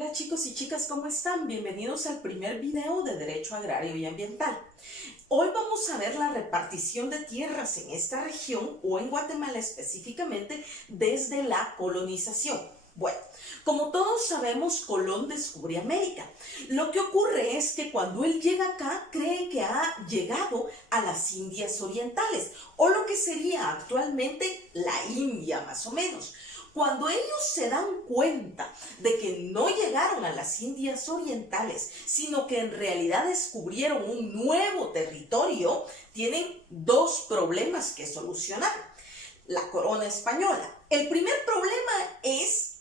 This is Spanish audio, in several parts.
Hola chicos y chicas, ¿cómo están? Bienvenidos al primer video de Derecho Agrario y Ambiental. Hoy vamos a ver la repartición de tierras en esta región o en Guatemala específicamente desde la colonización. Bueno, como todos sabemos, Colón descubre América. Lo que ocurre es que cuando él llega acá, cree que ha llegado a las Indias Orientales, o lo que sería actualmente la India más o menos. Cuando ellos se dan cuenta de que no llegaron a las Indias Orientales, sino que en realidad descubrieron un nuevo territorio, tienen dos problemas que solucionar. La corona española. El primer problema es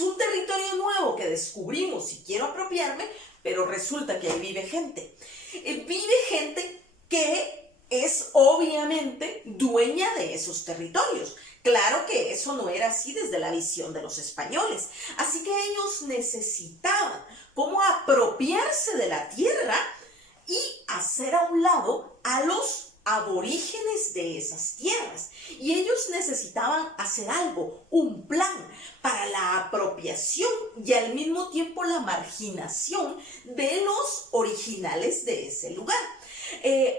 un territorio nuevo que descubrimos y quiero apropiarme, pero resulta que ahí vive gente. Vive gente que es obviamente dueña de esos territorios. Claro que eso no era así desde la visión de los españoles. Así que ellos necesitaban cómo apropiarse de la tierra y hacer a un lado a los aborígenes de esas tierras. Y ellos necesitaban hacer algo, un plan para la apropiación y al mismo tiempo la marginación de los originales de ese lugar.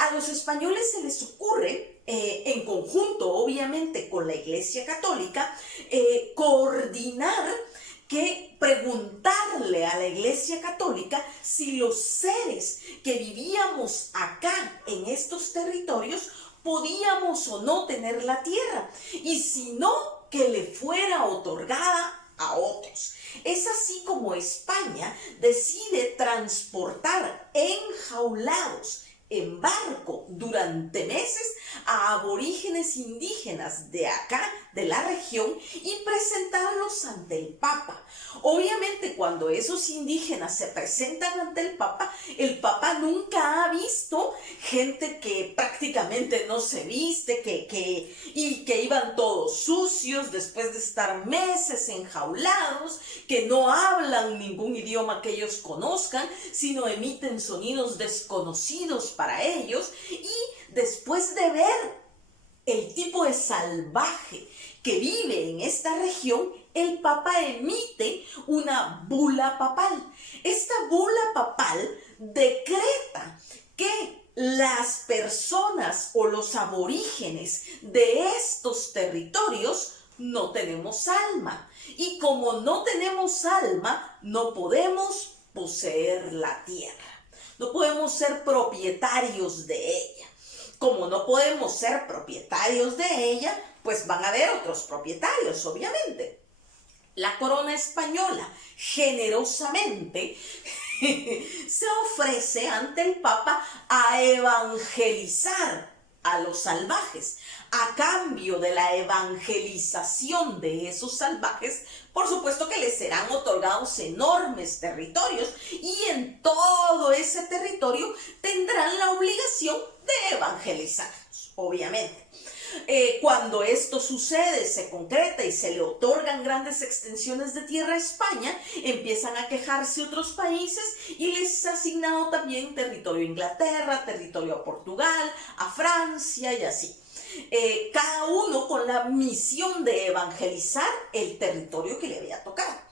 A los españoles se les ocurre, en conjunto obviamente con la Iglesia Católica, coordinar preguntarle a la Iglesia Católica si los seres que vivíamos acá en estos territorios podíamos o no tener la tierra, y si no, que le fuera otorgada a otros. Es así como España decide transportar enjaulados en barco durante meses a aborígenes indígenas de acá, de la región, y presentarlos ante el Papa. Obviamente, cuando esos indígenas se presentan ante el Papa nunca ha visto gente que prácticamente no se viste, y que iban todos sucios después de estar meses enjaulados, que no hablan ningún idioma que ellos conozcan, sino emiten sonidos desconocidos para ellos, y después de ver el tipo de salvaje que vive en esta región, el Papa emite una bula papal. Esta bula papal decreta que las personas o los aborígenes de estos territorios no tenemos alma. Y como no tenemos alma, no podemos poseer la tierra. No podemos ser propietarios de ella. Como no podemos ser propietarios de ella, pues van a haber otros propietarios, obviamente. La corona española generosamente se ofrece ante el Papa a evangelizar a los salvajes. A cambio de la evangelización de esos salvajes, por supuesto que les serán otorgados enormes territorios, y en todo ese territorio tendrán la obligación de evangelizarnos, obviamente. Cuando esto sucede, se concreta y se le otorgan grandes extensiones de tierra a España, empiezan a quejarse otros países y les ha asignado también territorio a Inglaterra, territorio a Portugal, a Francia y así. Cada uno con la misión de evangelizar el territorio que le había tocado.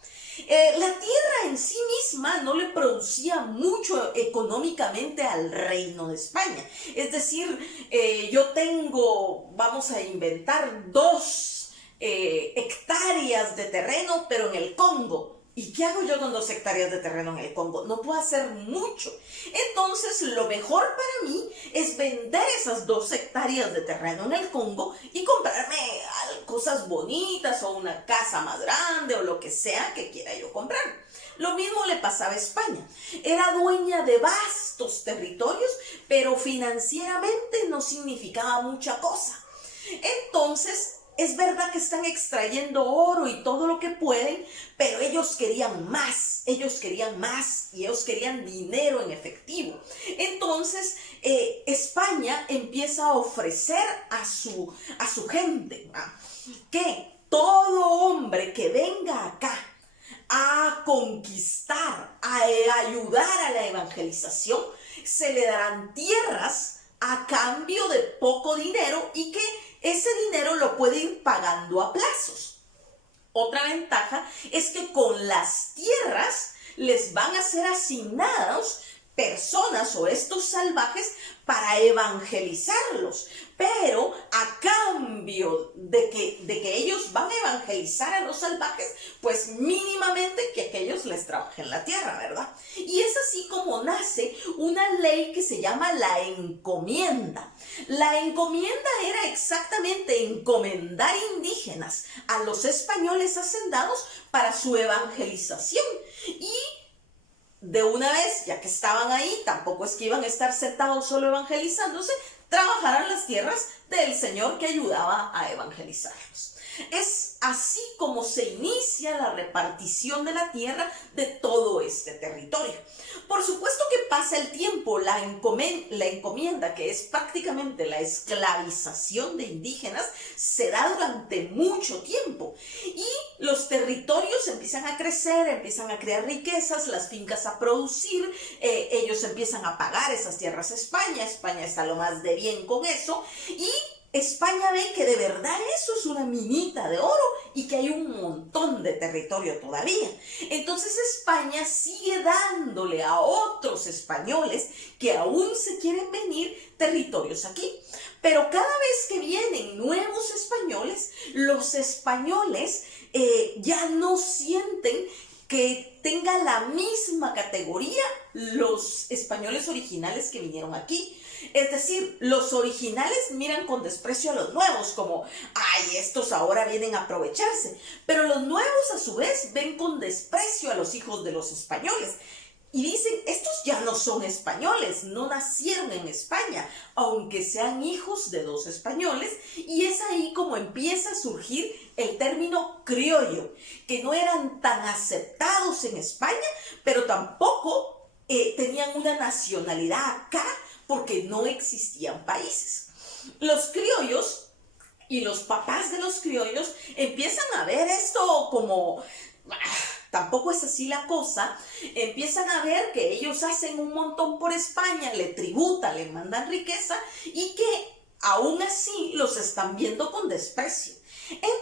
La tierra en sí misma no le producía mucho económicamente al Reino de España. Es decir, yo tengo, vamos a inventar, 2 hectáreas de terreno, pero en el Congo. ¿Y qué hago yo con 2 hectáreas de terreno en el Congo? No puedo hacer mucho. Entonces, lo mejor para mí es vender esas 2 hectáreas de terreno en el Congo y comprarme cosas bonitas o una casa más grande o lo que sea que quiera yo comprar. Lo mismo le pasaba a España. Era dueña de vastos territorios, pero financieramente no significaba mucha cosa. Entonces, es verdad que están extrayendo oro y todo lo que pueden, pero ellos querían más y ellos querían dinero en efectivo. Entonces, España empieza a ofrecer a su gente que todo hombre que venga acá a conquistar, a ayudar a la evangelización, se le darán tierras a cambio de poco dinero, y que ese dinero lo puede ir pagando a plazos. Otra ventaja es que con las tierras les van a ser asignados personas o estos salvajes para evangelizarlos, pero a cambio de que ellos van a evangelizar a los salvajes, pues mínimamente que aquellos les trabajen la tierra, ¿verdad? Y es así como nace una ley que se llama la encomienda. La encomienda era exactamente encomendar indígenas a los españoles hacendados para su evangelización. Y de una vez, ya que estaban ahí, tampoco es que iban a estar sentados solo evangelizándose, trabajaran las tierras del Señor que ayudaba a evangelizarlos. Es así como se inicia la repartición de la tierra de todo este territorio. Por supuesto que pasa el tiempo, la encomienda, que es prácticamente la esclavización de indígenas, se da durante mucho tiempo. Y los territorios empiezan a crecer, empiezan a crear riquezas, las fincas a producir, ellos empiezan a pagar esas tierras a España. España está lo más de bien con eso y España ve que de verdad eso es una minita de oro y que hay un montón de territorio todavía. Entonces España sigue dándole a otros españoles que aún se quieren venir territorios aquí. Pero cada vez que vienen nuevos españoles, los españoles ya no sienten que tenga la misma categoría los españoles originales que vinieron aquí. Es decir, los originales miran con desprecio a los nuevos, como, ay, estos ahora vienen a aprovecharse. Pero los nuevos, a su vez, ven con desprecio a los hijos de los españoles. Y dicen, estos ya no son españoles, no nacieron en España, aunque sean hijos de dos españoles. Y es ahí como empieza a surgir el término criollo, que no eran tan aceptados en España, pero tampoco tenían una nacionalidad acá, porque no existían países. Los criollos y los papás de los criollos empiezan a ver esto como, tampoco es así la cosa, empiezan a ver que ellos hacen un montón por España, le tributan, le mandan riqueza y que aún así los están viendo con desprecio.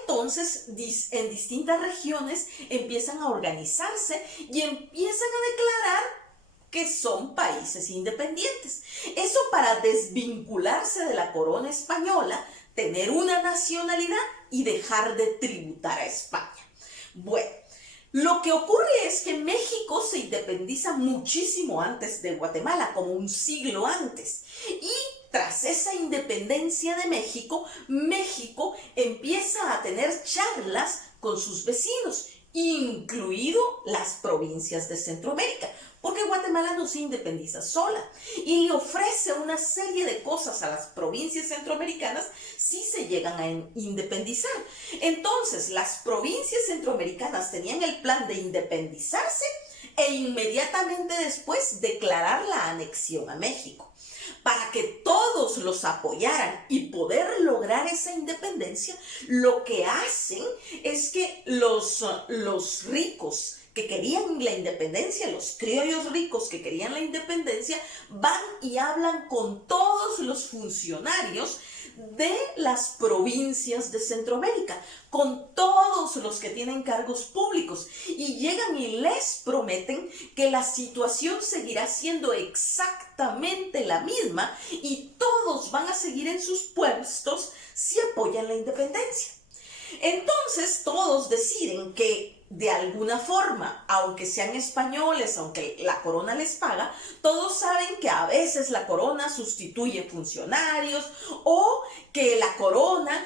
Entonces, en distintas regiones empiezan a organizarse y empiezan a declarar que son países independientes. Eso para desvincularse de la corona española, tener una nacionalidad y dejar de tributar a España. Bueno, lo que ocurre es que México se independiza muchísimo antes de Guatemala, como un siglo antes. Y tras esa independencia de México, México empieza a tener charlas con sus vecinos, incluido las provincias de Centroamérica, porque Guatemala no se independiza sola y le ofrece una serie de cosas a las provincias centroamericanas si se llegan a independizar. Entonces, las provincias centroamericanas tenían el plan de independizarse e inmediatamente después declarar la anexión a México. Para que todos los apoyaran y poder lograr esa independencia, lo que hacen es que los ricos que querían la independencia, los criollos ricos que querían la independencia, van y hablan con todos los funcionarios de las provincias de Centroamérica, con todos los que tienen cargos públicos, y llegan y les prometen que la situación seguirá siendo exactamente la misma y todos van a seguir en sus puestos si apoyan la independencia. Entonces todos deciden que de alguna forma, aunque sean españoles, aunque la corona les paga, todos saben que a veces la corona sustituye funcionarios o que la corona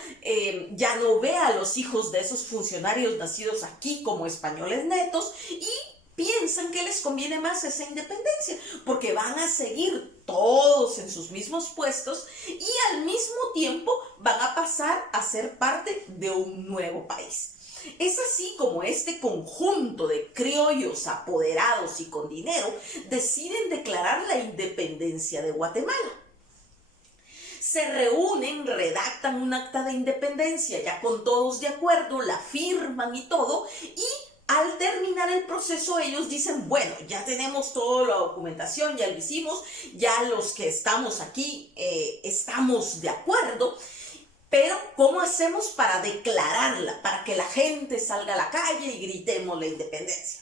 ya no ve a los hijos de esos funcionarios nacidos aquí como españoles netos y piensan que les conviene más esa independencia porque van a seguir todos en sus mismos puestos y al mismo tiempo van a pasar a ser parte de un nuevo país. Es así como este conjunto de criollos apoderados y con dinero deciden declarar la independencia de Guatemala. Se reúnen, redactan un acta de independencia, ya con todos de acuerdo, la firman y todo, y al terminar el proceso ellos dicen, bueno, ya tenemos toda la documentación, ya lo hicimos, ya los que estamos aquí estamos de acuerdo. Pero, ¿cómo hacemos para declararla? Para que la gente salga a la calle y gritemos la independencia.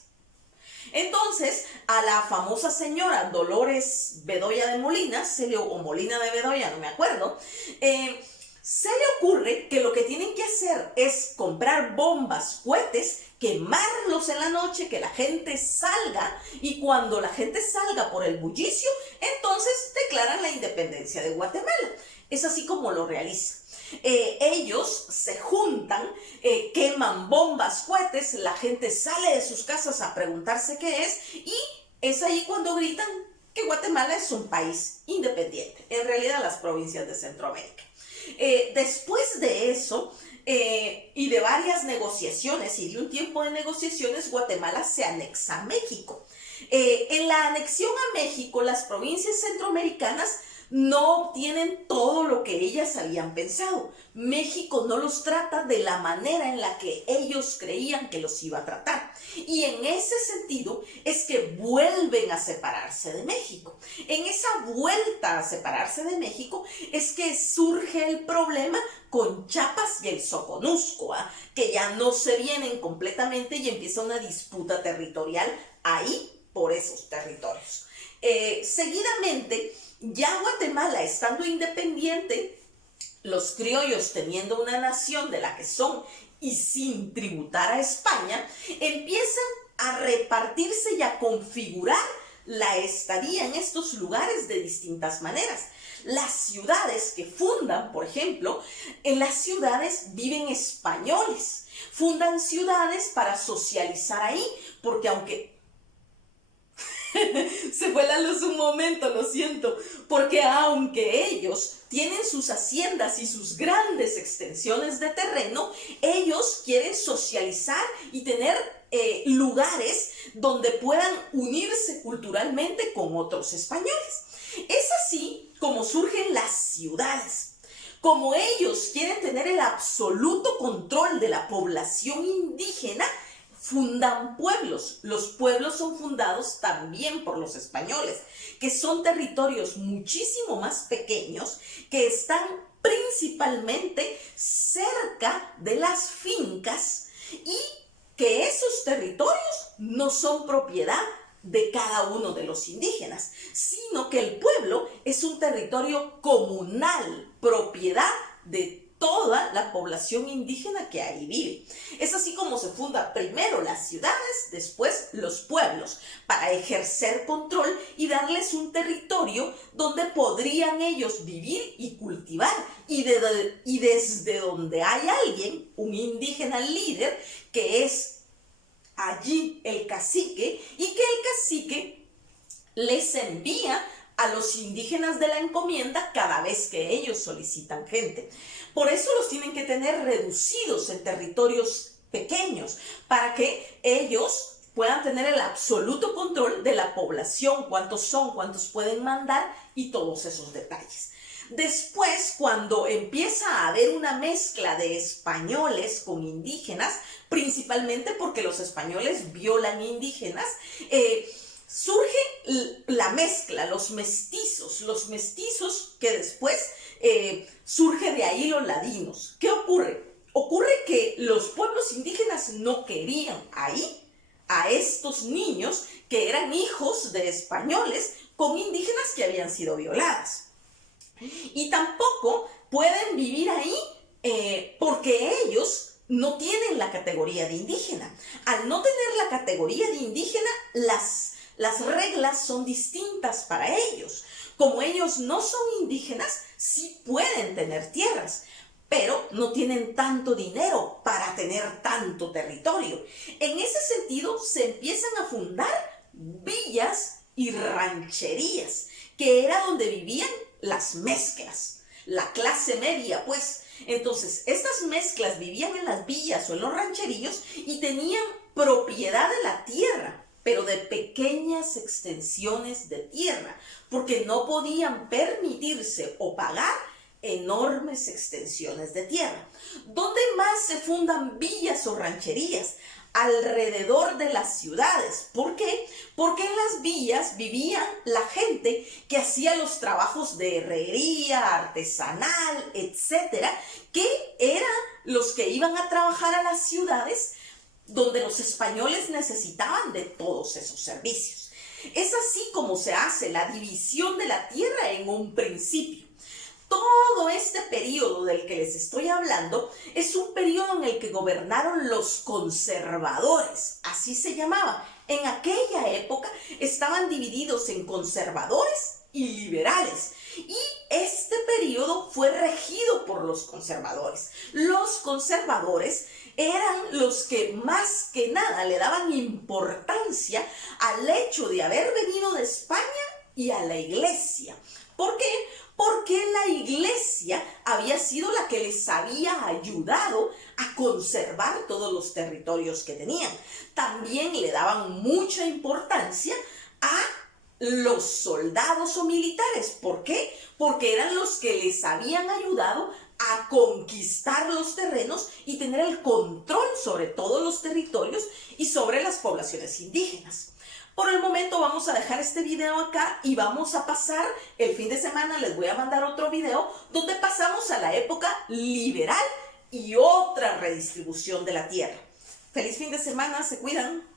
Entonces, a la famosa señora Dolores Bedoya de Molina, o Molina de Bedoya, no me acuerdo, se le ocurre que lo que tienen que hacer es comprar bombas, cohetes, quemarlos en la noche, que la gente salga, y cuando la gente salga por el bullicio, entonces declaran la independencia de Guatemala. Es así como lo realizan. Ellos se juntan, queman bombas, cohetes, la gente sale de sus casas a preguntarse qué es, y es ahí cuando gritan que Guatemala es un país independiente, en realidad las provincias de Centroamérica. Después de eso, y de varias negociaciones y de un tiempo de negociaciones, Guatemala se anexa a México. En la anexión a México, las provincias centroamericanas no obtienen todo lo que ellas habían pensado. México no los trata de la manera en la que ellos creían que los iba a tratar. Y en ese sentido es que vuelven a separarse de México. En esa vuelta a separarse de México es que surge el problema con Chiapas y el Soconusco, que ya no se vienen completamente y empieza una disputa territorial ahí por esos territorios. Seguidamente, ya Guatemala estando independiente, los criollos teniendo una nación de la que son y sin tributar a España, empiezan a repartirse y a configurar la estadía en estos lugares de distintas maneras. Las ciudades que fundan, por ejemplo, en las ciudades viven españoles, fundan ciudades para socializar ahí, porque aunque se fue la luz un momento, lo siento, porque aunque ellos tienen sus haciendas y sus grandes extensiones de terreno, ellos quieren socializar y tener lugares donde puedan unirse culturalmente con otros españoles. Es así como surgen las ciudades. Como ellos quieren tener el absoluto control de la población indígena, fundan pueblos. Los pueblos son fundados también por los españoles, que son territorios muchísimo más pequeños, que están principalmente cerca de las fincas, y que esos territorios no son propiedad de cada uno de los indígenas, sino que el pueblo es un territorio comunal, propiedad de toda la población indígena que ahí vive. Es así como se funda primero las ciudades, después los pueblos, para ejercer control y darles un territorio donde podrían ellos vivir y cultivar, y desde donde hay alguien, un indígena líder, que es allí el cacique, y que el cacique les envía a los indígenas de la encomienda cada vez que ellos solicitan gente. Por eso los tienen que tener reducidos en territorios pequeños, para que ellos puedan tener el absoluto control de la población, cuántos son, cuántos pueden mandar y todos esos detalles. Después, cuando empieza a haber una mezcla de españoles con indígenas, principalmente porque los españoles violan indígenas, surge la mezcla, los mestizos que después surge de ahí los ladinos. ¿Qué ocurre? Ocurre que los pueblos indígenas no querían ahí a estos niños que eran hijos de españoles con indígenas que habían sido violadas. Y tampoco pueden vivir ahí porque ellos no tienen la categoría de indígena. Al no tener la categoría de indígena, las reglas son distintas para ellos. Como ellos no son indígenas, sí pueden tener tierras, pero no tienen tanto dinero para tener tanto territorio. En ese sentido, se empiezan a fundar villas y rancherías, que era donde vivían las mezclas, la clase media, pues. Entonces, estas mezclas vivían en las villas o en los rancherillos y tenían propiedad de la tierra, pero de pequeñas extensiones de tierra, porque no podían permitirse o pagar enormes extensiones de tierra. ¿Dónde más se fundan villas o rancherías? Alrededor de las ciudades. ¿Por qué? porque en las villas vivían la gente que hacía los trabajos de herrería, artesanal, etcétera, que eran los que iban a trabajar a las ciudades donde los españoles necesitaban de todos esos servicios. Es así como se hace la división de la tierra en un principio. Todo este periodo del que les estoy hablando es un periodo en el que gobernaron los conservadores, así se llamaba. En aquella época estaban divididos en conservadores y liberales. Y este periodo fue regido por los conservadores. Los conservadores eran los que más que nada le daban importancia al hecho de haber venido de España y a la iglesia. ¿Por qué? Porque la iglesia había sido la que les había ayudado a conservar todos los territorios que tenían. También le daban mucha importancia a los soldados o militares. ¿Por qué? Porque eran los que les habían ayudado a conquistar los terrenos y tener el control sobre todos los territorios y sobre las poblaciones indígenas. Por el momento vamos a dejar este video acá y vamos a pasar el fin de semana. Les voy a mandar otro video donde pasamos a la época liberal y otra redistribución de la tierra. Feliz fin de semana, se cuidan.